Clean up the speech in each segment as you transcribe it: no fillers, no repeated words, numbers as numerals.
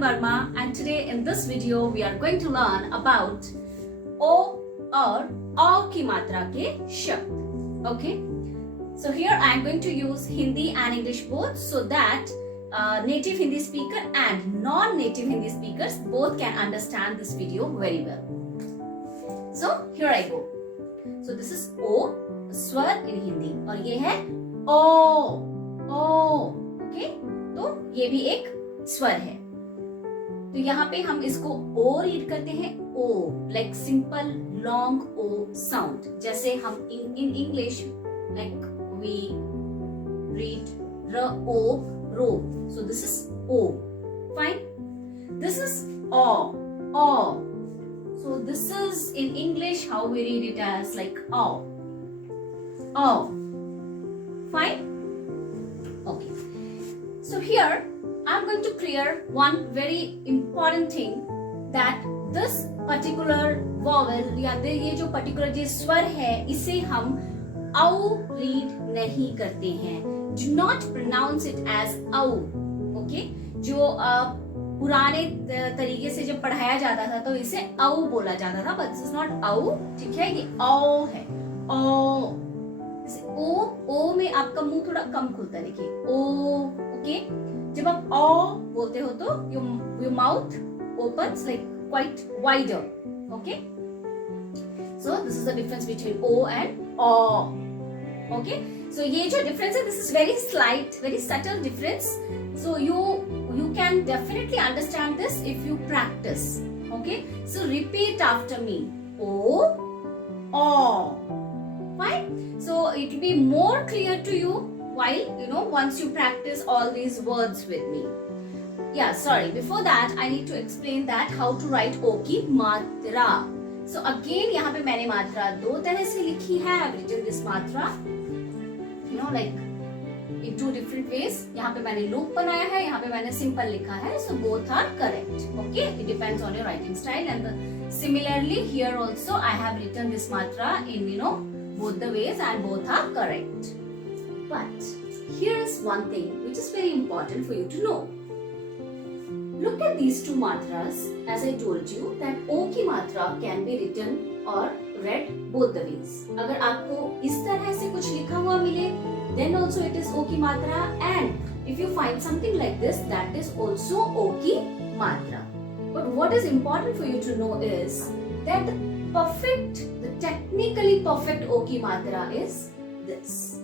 Verma, and today in this video we are going to learn about O और औ की मात्रा के शब्द. Okay, so here I am going to use Hindi and English both so that native Hindi speaker and non-native Hindi speakers both can understand this video very well. So here I go. So this is O, स्वर in Hindi, और ये है O. Okay, तो ये भी एक स्वर है. तो यहाँ पे हम इसको ओ रीड करते हैं, ओ लाइक सिंपल लॉन्ग ओ साउंड, जैसे हम in English like we read र ओ रो. सो दिस इज ओ. फाइन. दिस इज ओ. So this is in English how we read it as like ओ. Fine. Okay. So here I'm going to clear one very important thing, that this particular vowel या ये जो particular जो स्वर है इसे हम औ read नहीं करते हैं. Do not pronounce it as औ. Okay? जो पुराने तरीके से जब पढ़ाया जाता था तो इसे औ बोला जाता था, but this is not औ. ठीक है, ये औ है. ओ. ओ में आपका मुंह थोड़ा कम खुलता है, देखिए ओ. ओके, जब आप ओ बोलते हो तो your mouth opens like quite wider. Okay, so this is the difference between O and O. Okay, so ये जो difference है, this is very slight, very subtle difference. So you can definitely understand this if you practice. Okay, so repeat after me. O. Fine. So it will be more clear to you while once you practice all these words with me. Yeah, sorry, before that I need to explain that how to write O की मात्रा. So again यहाँ पे मैंने मात्रा दो तरह से लिखी है. I've written this मात्रा like in two different ways. यहाँ पे मैंने loop बनाया है, यहाँ पे मैंने simple लिखा है. So both are correct. Okay, it depends on your writing style. And similarly here also I have written this matra in both the ways and both are correct. But here is one thing which is very important for you to know. Look at these two matras. As I told you that O की मात्रा can be written or read both the ways. अगर आपको इस तरह से कुछ लिखा हुआ मिले, then also it is O की मात्रा, and if you find something like this, that is also O की मात्रा. But what is important for you to know is that the technically perfect O की मात्रा is this.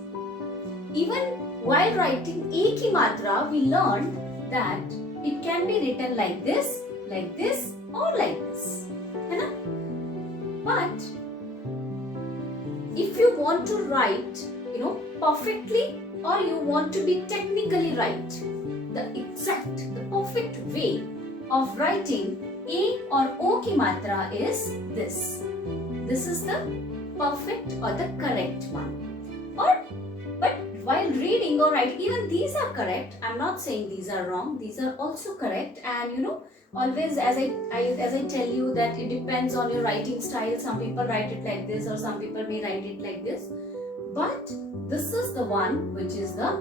Even while writing A की मात्रा, we learned that it can be written like this, or like this. है ना? But if you want to write, perfectly, or you want to be technically right, the perfect way of writing A or O की मात्रा is this. This is the perfect or the correct one. But while reading or writing, even these are correct. I'm not saying these are wrong. These are also correct. And always as I tell you that it depends on your writing style. Some people write it like this, or some people may write it like this. But this is the one which is the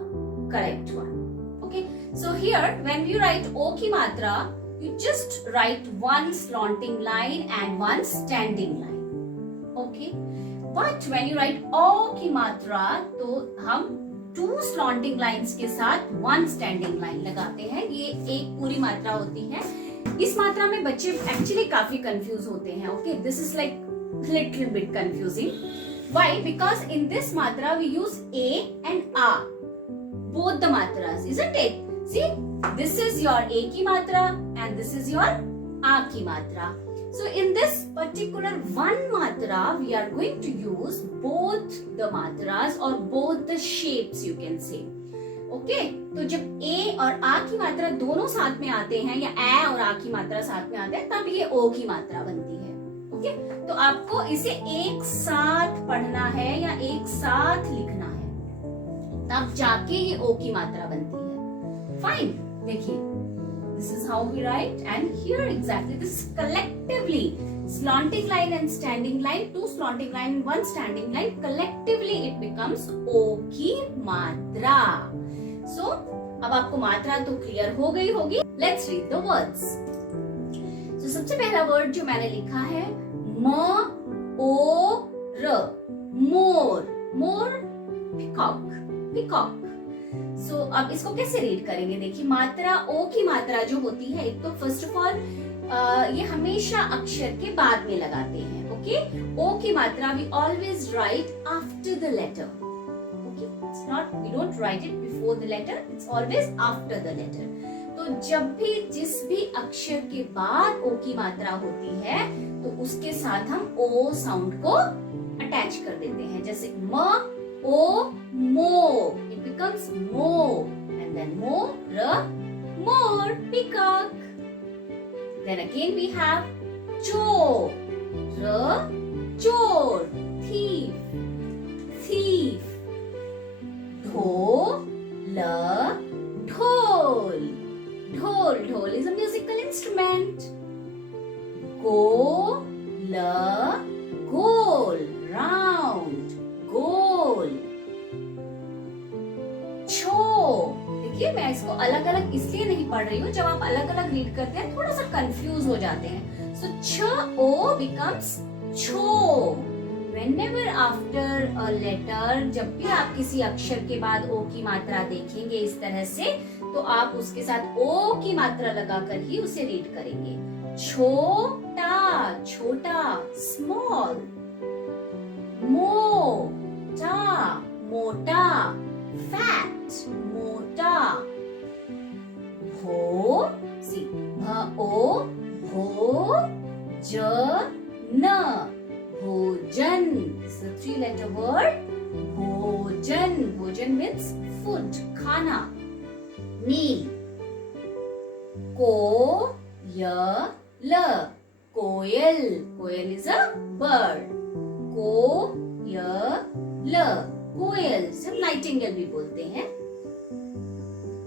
correct one. Okay. So here, when we write O की मात्रा, you just write one slanting line and one standing line. Okay. But when you write O की मात्रा, तो हम two slanting lines के साथ one standing line लगाते हैं. ये एक पूरी मात्रा होती है. इस मात्रा में बच्चे actually काफी confuse होते हैं. Okay, this is like little bit confusing. Why? Because in this matra we use A and A, both the matras, isn't it? See, this is your A की मात्रा and this is your A की मात्रा. So in this particular one matra, we are going to use both the matras or both the shapes, you can say. Okay, तो जब A और A की मात्रा दोनों साथ में आते हैं, या A और A की मात्रा साथ में आते हैं, तब ये O की मात्रा बनती है. ओके, तो आपको इसे एक साथ पढ़ना है या एक साथ लिखना है, तब जाके ये O की मात्रा बनती है. फाइन. देखिए, this is how we write, and here exactly this is collectively slanting line and standing line, two slanting line and one standing line, collectively it becomes O की मात्रा. So अब आपको मात्रा तो क्लियर हो गई होगी. Let's read the words. तो सबसे पहला वर्ड जो मैंने लिखा है म ओ र, मोर. मोर, पिकॉक. पिकॉक. सो अब इसको कैसे रीड करेंगे? देखिए, मात्रा ओ की मात्रा जो होती है, एक तो फर्स्ट ऑफ ऑल ये हमेशा अक्षर के बाद में लगाते हैं. ओके, ओ की मात्रा we always write after the letter. Okay, it's not, we don't write it before the letter, it's always after the letter. तो जब भी जिस भी अक्षर के बाद ओ की मात्रा होती है तो उसके साथ हम ओ साउंड को अटैच कर देते हैं. जैसे म ओ मो, इट बिकम्स मो, एंड देन मो र, मोर, peacock. Then again we have chor, r, chor, thief, thief. Dho, la, dhol. Dhol, dhol is a musical instrument. Go, la, goal, round, goal. Cho. देखिए, मैं इसको अलग अलग इसलिए नहीं पढ़ रही हूँ, जब आप अलग अलग रीड करते हैं थोड़ा सा कंफ्यूज हो जाते हैं. सो छ ओ बिकम्स छो. व्हेनेवर आफ्टर अ लेटर, जब भी आप किसी अक्षर के बाद ओ की मात्रा देखेंगे इस तरह से, तो आप उसके साथ ओ की मात्रा लगाकर ही उसे रीड करेंगे. छोटा, छोटा, स्मॉल. मोटा, मोटा, फैट, मोटा. भो, सी भ ओ, भो ज न, भोजन. This is a 3-letter word. भोजन. भोजन means food, खाना. नी, को य ल, कोयल. कोयल is a bird. को य ल, कोयल. सब नाइटिंगेल भी बोलते हैं.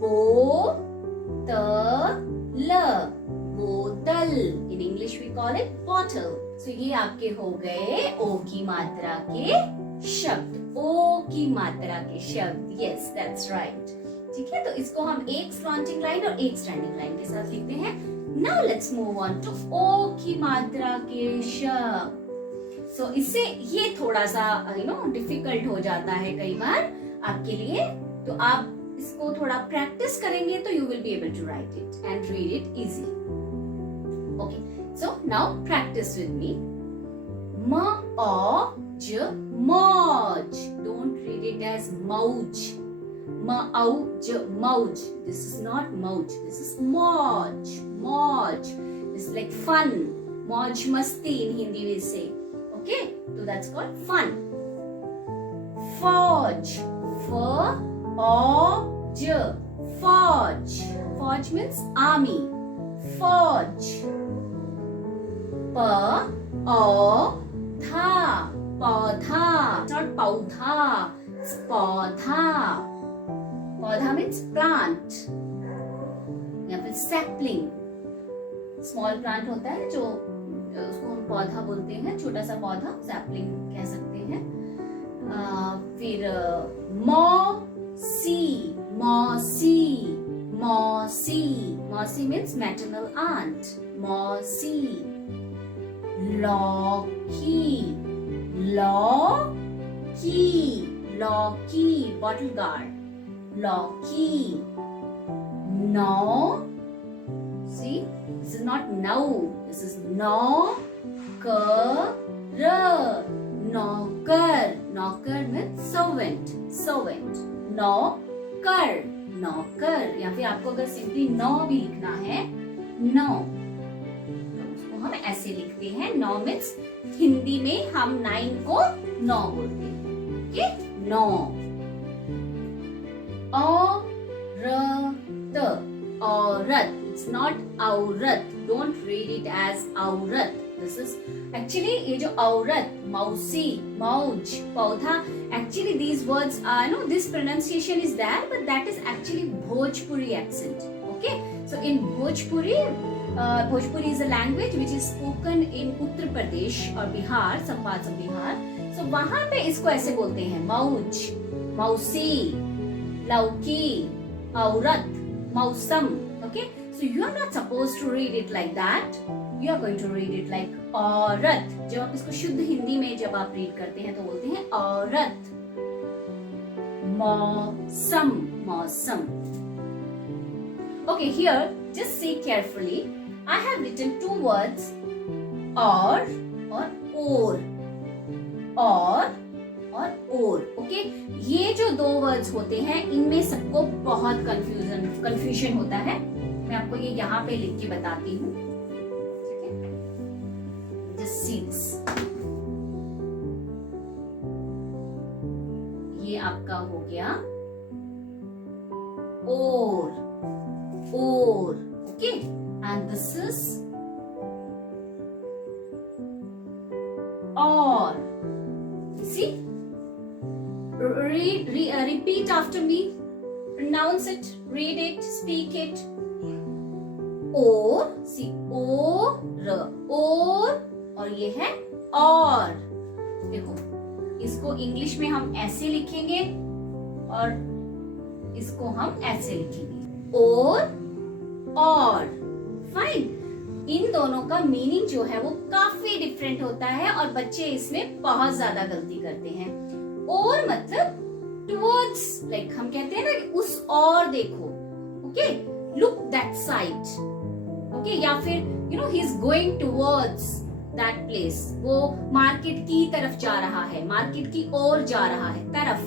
बो त ल, बोतल. In English we call it bottle. So ये आपके हो गए ओ की मात्रा के शब्द. ओ की मात्रा के शब्द. Yes, that's right. ठीक है, तो इसको हम एक स्लॉन्टिंग लाइन और एक स्टैंडिंग लाइन के साथ लिखते हैं. Now let's move on to ओ की मात्रा के शब्द. सो इससे ये थोड़ा सा डिफिकल्ट हो जाता है कई बार आपके लिए. तो आप इसको थोड़ा प्रैक्टिस करेंगे तो you will be able to write it and read it easy. Okay, so now practice with me. म औ ज, मौज. डोंट रीड इट एज मौज. म औ ज, मौज. दिस इज नॉट मौज, दिस इज मौज. मौज इज लाइक फन. मौज मस्ती इन हिंदी में से. Okay, so that's called fun. Forge, forge, forge. Forge means army. Forge. Pa, o, tha, paudha. It's not paudha, it's paudha. Paudha means plant. या फिर sapling. Small plant होता है जो उसको हम पौधा बोलते हैं, छोटा सा पौधा, सैपलिंग कह सकते हैं. फिर मौसी, मौसी, मौसी. मौसी मीन्स मैटरनल आंट. मौसी. लौकी, लौकी, लौकी, बॉटल गार्ड. लौकी. नौ. See, this is not now. This is knocker. Knocker. Knocker means servant. Servant. Knocker. Knocker. या फिर आपको अगर सिंपली नौ भी लिखना है, नौ, तो उसको हम ऐसे लिखते हैं. नौ मीन्स हिंदी में हम 9 को 9 बोलते हैं. ओके, नौ. औरत. औरत. It's not औरत. Don't read it as औरत. This is actually ये जो औरत, मौसी, मौज, पौधा. Actually these words are, this pronunciation is there, but that is actually Bhojpuri accent. Okay, so in Bhojpuri, Bhojpuri is a language which is spoken in Uttar Pradesh or Bihar, some parts of Bihar. So वहाँ पे इसको ऐसे बोलते हैं, मौज, मौसी, लौकी, औरत, मौसम. Okay, so you are not supposed to read it like that. You are going to read it like औरत. जब आप इसको शुद्ध हिंदी में जब आप रीड करते हैं तो बोलते हैं औरत. मौसम, मौसम. Okay, here just see carefully. I have written two words, और और. ओके, ये जो दो वर्ड्स होते हैं इनमें सबको बहुत कंफ्यूजन होता है. मैं आपको ये यहाँ पे लिख के बताती हूँ. ठीक है, जस्ट सी दिस. ये आपका हो गया और. ओके, एंड दिस इज और. See, repeat after me. Pronounce it, read it, speak it. और, see, और ये है और. देखो, इसको इंग्लिश में हम ऐसे लिखेंगे और इसको हम ऐसे लिखेंगे. और. फाइन. इन दोनों का मीनिंग जो है वो काफी डिफरेंट होता है और बच्चे इसमें बहुत ज्यादा गलती करते हैं. और मतलब टुवर्ड्स, लाइक हम कहते हैं ना कि उस और देखो. Okay, look that side. Okay, या फिर you know he is going towards that place. वो मार्केट की तरफ जा रहा है, मार्केट की ओर जा रहा है, तरफ.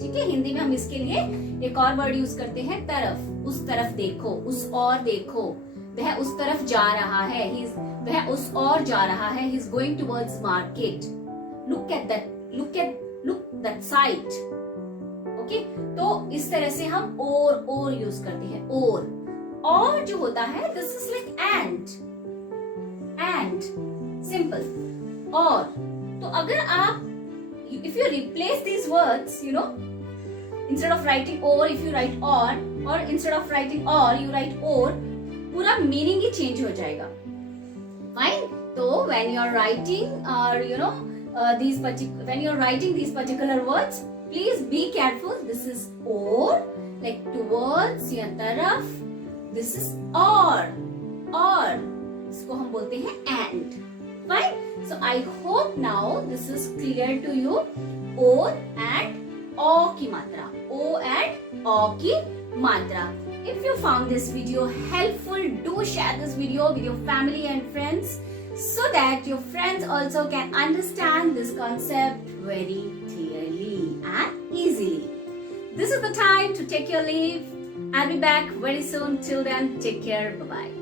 ठीक है, हिंदी में हम इसके लिए एक और वर्ड यूज करते हैं, तरफ. उस तरफ देखो, उस और देखो. वह उस तरफ जा रहा है, वह उस और जा रहा है. He is going towards market. Look that side. Okay? तो इस तरह से हम और यूज करते हैं. और जो होता है, this is like and simple. और तो अगर आप if you replace these words, you know, instead of writing or, if you write or instead of writing or you write or, पूरा मीनिंग ही चेंज हो जाएगा. फाइन. तो when you are writing or you know when you are writing these particular words, please be careful. This is or, like towards या तरफ. This is और. इसको हम बोलते हैं and. Fine. So I hope now this is clear to you. और and ओ की मात्रा. ओ and ओ की मात्रा. If you found this video helpful, do share this video with your family and friends so that your friends also can understand this concept very clearly and easily. This is the time to take your leave. I'll be back very soon. Till then, take care. Bye-bye.